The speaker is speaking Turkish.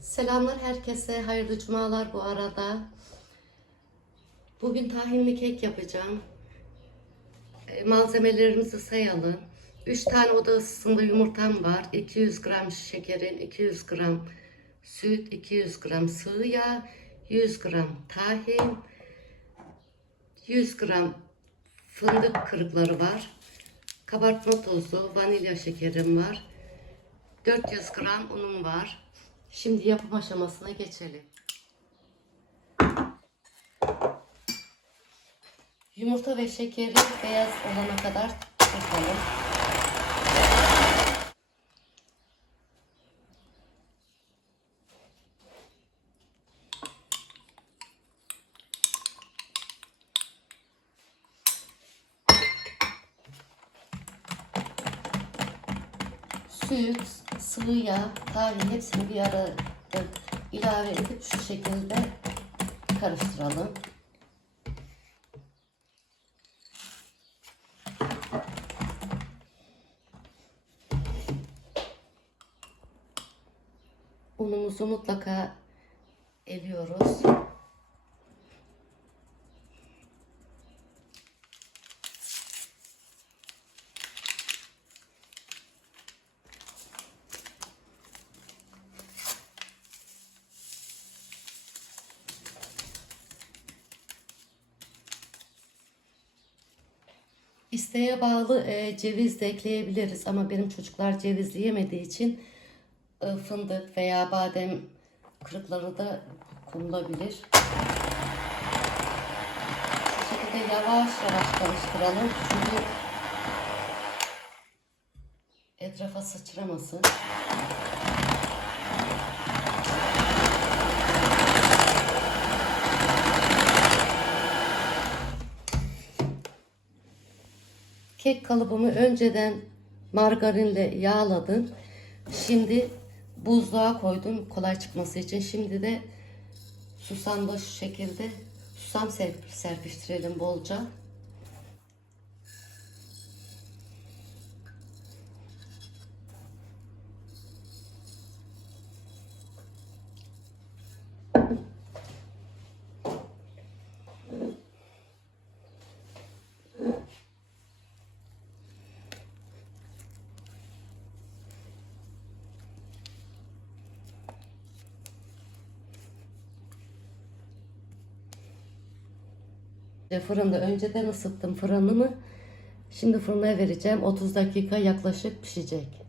Selamlar herkese. Hayırlı cumalar bu arada. Bugün tahinli kek yapacağım. E, Malzemelerimizi sayalım. 3 tane oda ısısında yumurtam var. 200 gram şekerin, 200 gram süt, 200 gram sıvı yağ, 100 gram tahin, 100 gram fındık kırıkları var. Kabartma tozu, vanilya şekerim var. 400 gram unum var. Şimdi yapım aşamasına geçelim. Yumurta ve şekeri beyaz olana kadar çırpalım. Süt, sıvı yağ, tahin hepsini bir arada ilave edip şu şekilde karıştıralım. Unumuzu mutlaka eliyoruz. İsteğe bağlı e, ceviz de ekleyebiliriz ama benim çocuklar cevizli yemediği için e, fındık veya badem kırıkları da konulabilir. Bu şekilde yavaş yavaş karıştıralım çünkü etrafa sıçramasın. Kek kalıbımı önceden margarinle yağladım. Şimdi buzluğa koydum kolay çıkması için. Şimdi de susamlı şu şekilde susam serp serpiştirelim bolca. Fırında önceden ısıttım fırınımı. Şimdi fırına vereceğim. 30 dakika yaklaşık pişecek.